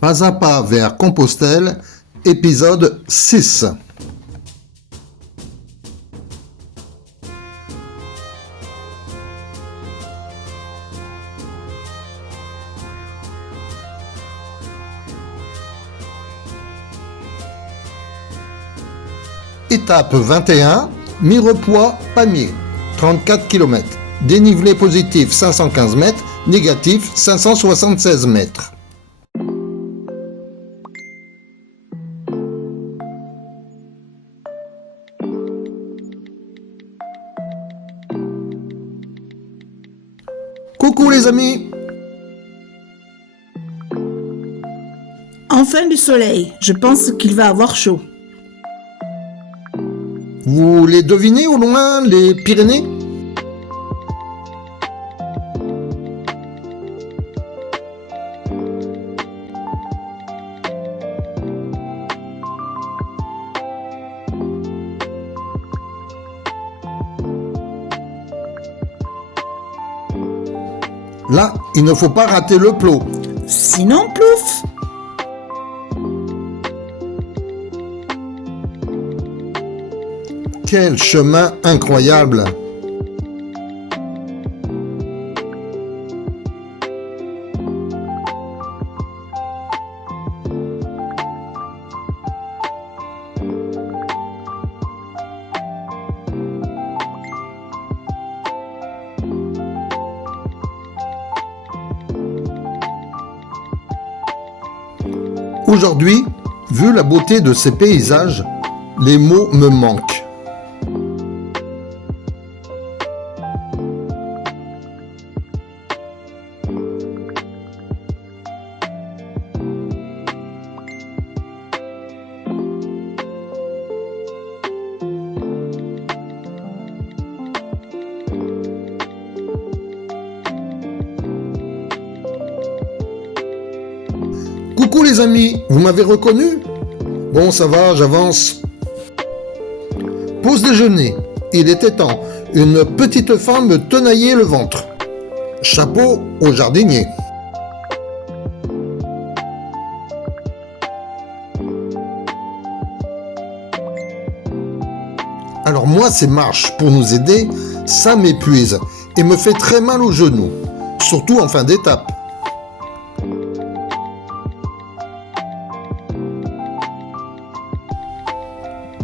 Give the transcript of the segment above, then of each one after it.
Pas à pas vers Compostelle, épisode 6. Étape 21, Mirepoix-Pamiers, 34 km. Dénivelé positif 515 mètres, négatif 576 mètres. Coucou les amis! Enfin du soleil, je pense qu'il va avoir chaud. Vous les devinez au loin, les Pyrénées? Là, il ne faut pas rater le plot. Sinon, plouf! Quel chemin incroyable! Aujourd'hui, vu la beauté de ces paysages, les mots me manquent. Coucou les amis, vous m'avez reconnu? Bon, ça va, j'avance. Pause déjeuner. Il était temps. Une petite femme me tenaillait le ventre. Chapeau au jardinier. Alors moi, ces marches pour nous aider, ça m'épuise et me fait très mal aux genoux, surtout en fin d'étape.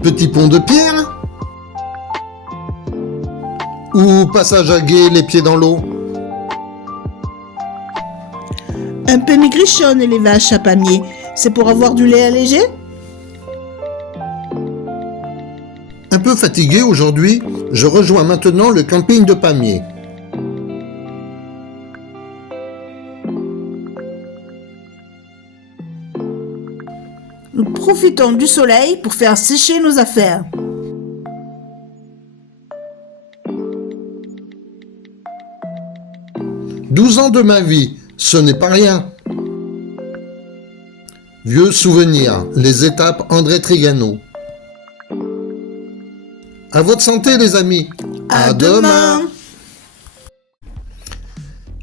Petit pont de pierre? Ou passage à gué, les pieds dans l'eau? Un peu maigrichonne les vaches à Pamiers, c'est pour avoir du lait allégé? Un peu fatigué aujourd'hui, je rejoins maintenant le camping de Pamiers. Nous profitons du soleil pour faire sécher nos affaires. « 12 ans de ma vie, ce n'est pas rien. » Vieux souvenirs, les étapes André Trigano. À votre santé les amis. À demain.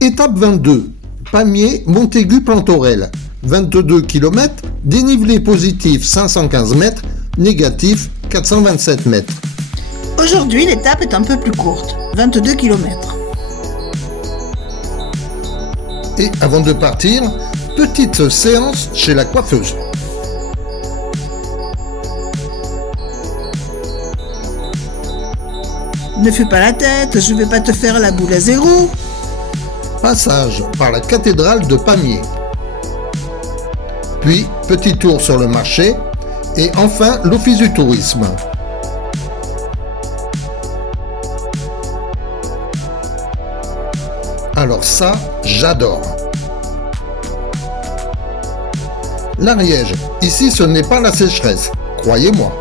Étape 22, Pamiers-Montaigu-Plantorel, 22 km, dénivelé positif 515 mètres, négatif 427 mètres. Aujourd'hui, l'étape est un peu plus courte, 22 km. Et avant de partir, petite séance chez la coiffeuse. Ne fais pas la tête, je vais pas te faire la boule à zéro. Passage par la cathédrale de Pamiers. Puis, petit tour sur le marché. Et enfin, l'office du tourisme. Alors ça, j'adore. L'Ariège, ici ce n'est pas la sécheresse, croyez-moi.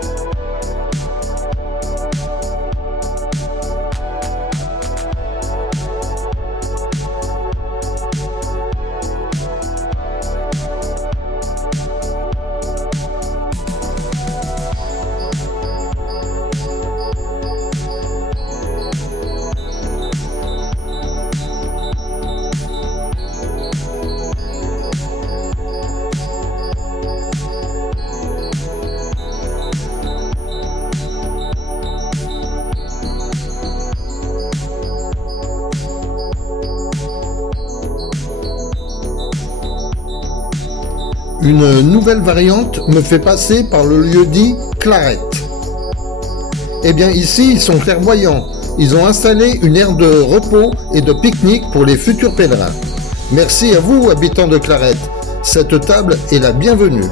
une nouvelle variante me fait passer par le lieu-dit Clarette. Eh bien ici, ils sont clairvoyants. Ils ont installé une aire de repos et de pique-nique pour les futurs pèlerins. Merci à vous, habitants de Clarette. Cette table est la bienvenue.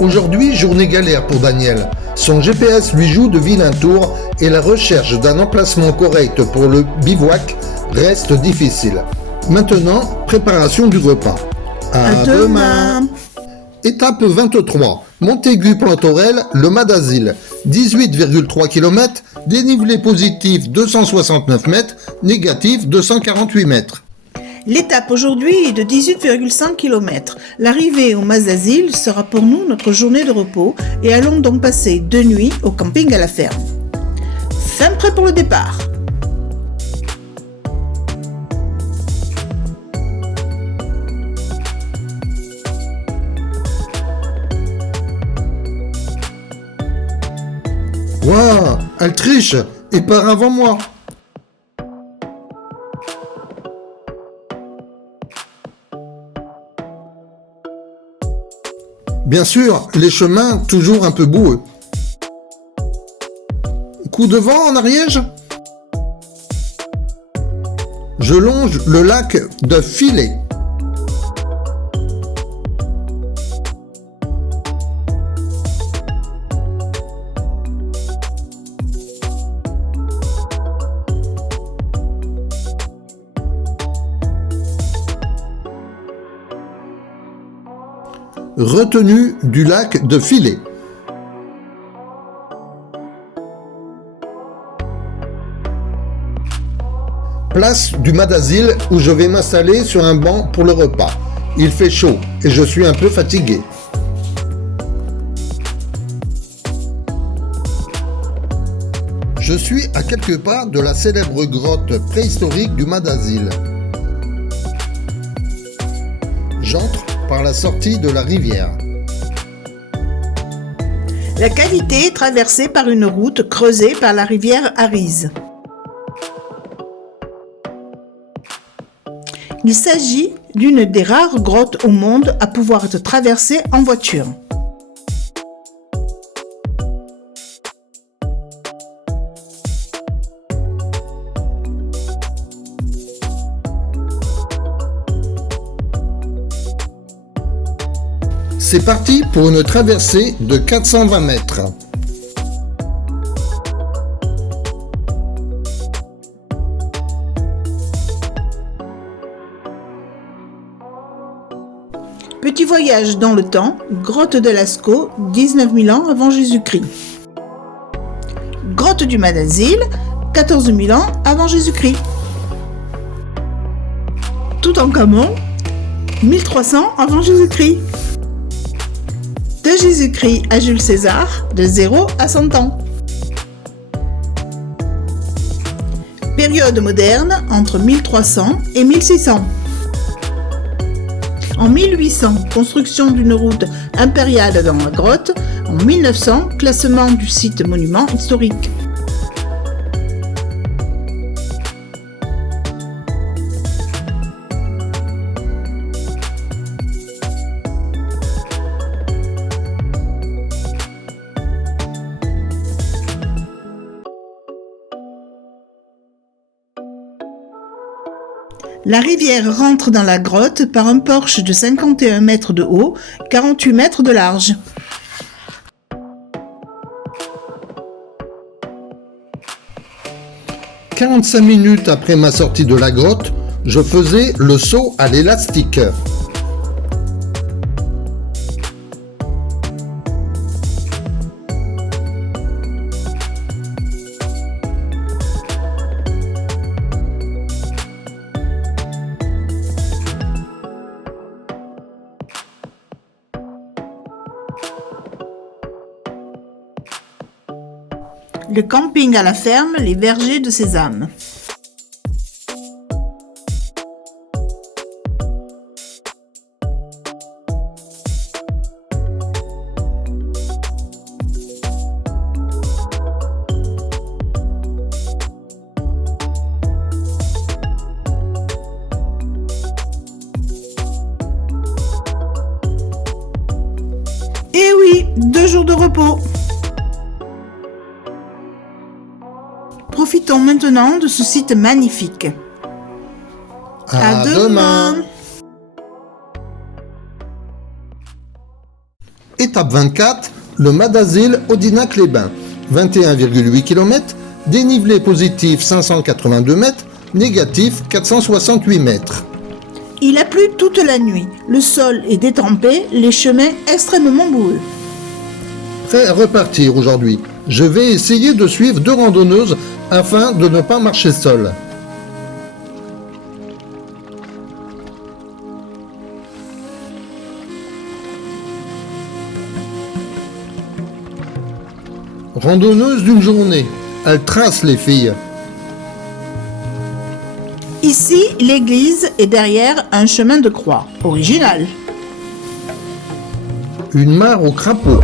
Aujourd'hui, journée galère pour Daniel. Son GPS lui joue de vilains tours et la recherche d'un emplacement correct pour le bivouac reste difficile. Maintenant, préparation du repas. À demain. Étape 23. Montaigu-Plantorel, le Mas d'Asile. 18,3 km, dénivelé positif 269 mètres, négatif 248 mètres. L'étape aujourd'hui est de 18,5 km. L'arrivée au Mas d'Asile sera pour nous notre journée de repos et allons donc passer 2 nuits au camping à la ferme. Fin prêt pour le départ. Waouh, elle triche et part avant moi. Bien sûr, les chemins toujours un peu boueux. Coup de vent en Ariège. Je longe le lac de Filet. Retenue du lac de Filet. Place du Mas d'Asile où je vais m'installer sur un banc pour le repas. Il fait chaud et je suis un peu fatigué. Je suis à quelques pas de la célèbre grotte préhistorique du Mas d'Asile. J'entre par la sortie de la rivière. La cavité est traversée par une route creusée par la rivière Arize. Il s'agit d'une des rares grottes au monde à pouvoir être traversée en voiture. C'est parti pour une traversée de 420 mètres. Petit voyage dans le temps, grotte de Lascaux, 19 000 ans avant Jésus-Christ. Grotte du Mas d'Asile, 14 000 ans avant Jésus-Christ. Toutankhamon, 1300 avant Jésus-Christ. De Jésus-Christ à Jules César, de 0 à 100 ans. Période moderne entre 1300 et 1600. En 1800, construction d'une route impériale dans la grotte. En 1900, classement du site monument historique. La rivière rentre dans la grotte par un porche de 51 mètres de haut, 48 mètres de large. « 45 minutes après ma sortie de la grotte, je faisais le saut à l'élastique. Le camping à la ferme, les vergers de sésame. jours de repos. Profitons maintenant de ce site magnifique. À demain. Étape 24, le Mas d'Azil Audinac-les-Bains. 21,8 km, dénivelé positif 582 mètres, négatif 468 mètres. Il a plu toute la nuit. Le sol est détrempé, les chemins extrêmement boueux. Prêt à repartir aujourd'hui. Je vais essayer de suivre 2 randonneuses afin de ne pas marcher seul. Randonneuse d'une journée. Elle trace les filles. Ici, l'église est derrière un chemin de croix. Original. Une mare au crapaud.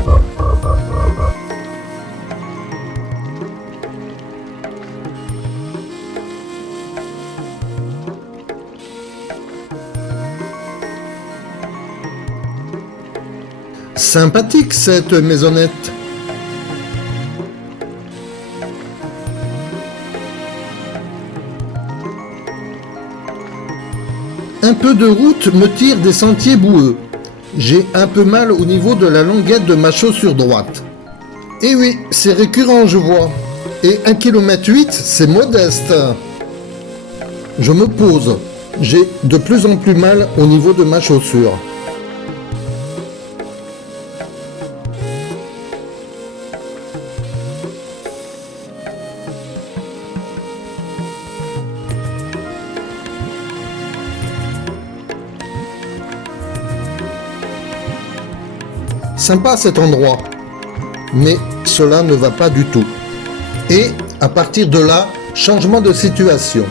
Sympathique cette maisonnette. Un peu de route me tire des sentiers boueux. J'ai un peu mal au niveau de la languette de ma chaussure droite. Eh oui, c'est récurrent, je vois. Et 1,8 km, c'est modeste. Je me pose. J'ai de plus en plus mal au niveau de ma chaussure. Sympa cet endroit, mais cela ne va pas du tout. Et à partir de là, changement de situation.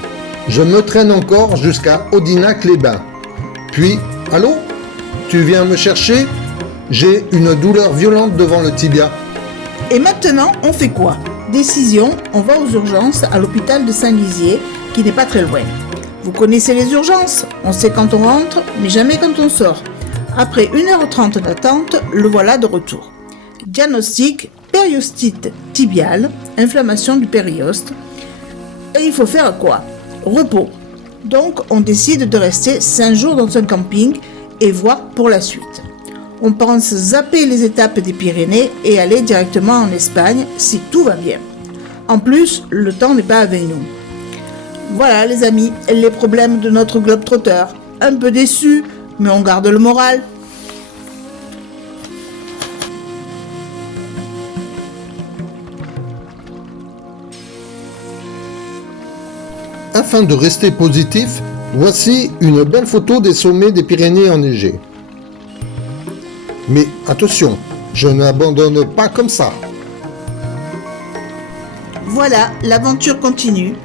Je me traîne encore jusqu'à Audinac-les-Bains. Puis, allô? Tu viens me chercher? J'ai une douleur violente devant le tibia. Et maintenant, on fait quoi? Décision, on va aux urgences à l'hôpital de Saint-Lizier, qui n'est pas très loin. Vous connaissez les urgences? On sait quand on rentre, mais jamais quand on sort. Après 1h30 d'attente, le voilà de retour. Diagnostic, périostite tibiale, inflammation du périoste. Et il faut faire quoi? Repos. Donc on décide de rester 5 jours dans un camping et voir pour la suite. On pense zapper les étapes des Pyrénées et aller directement en Espagne si tout va bien. En plus, le temps n'est pas avec nous. Voilà les amis, les problèmes de notre globe-trotteur. Un peu déçu, mais on garde le moral. Afin de rester positif, voici une belle photo des sommets des Pyrénées enneigés. Mais attention, je n'abandonne pas comme ça. Voilà, l'aventure continue.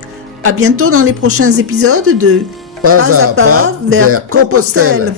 À bientôt dans les prochains épisodes de Pas à pas vers Compostelle.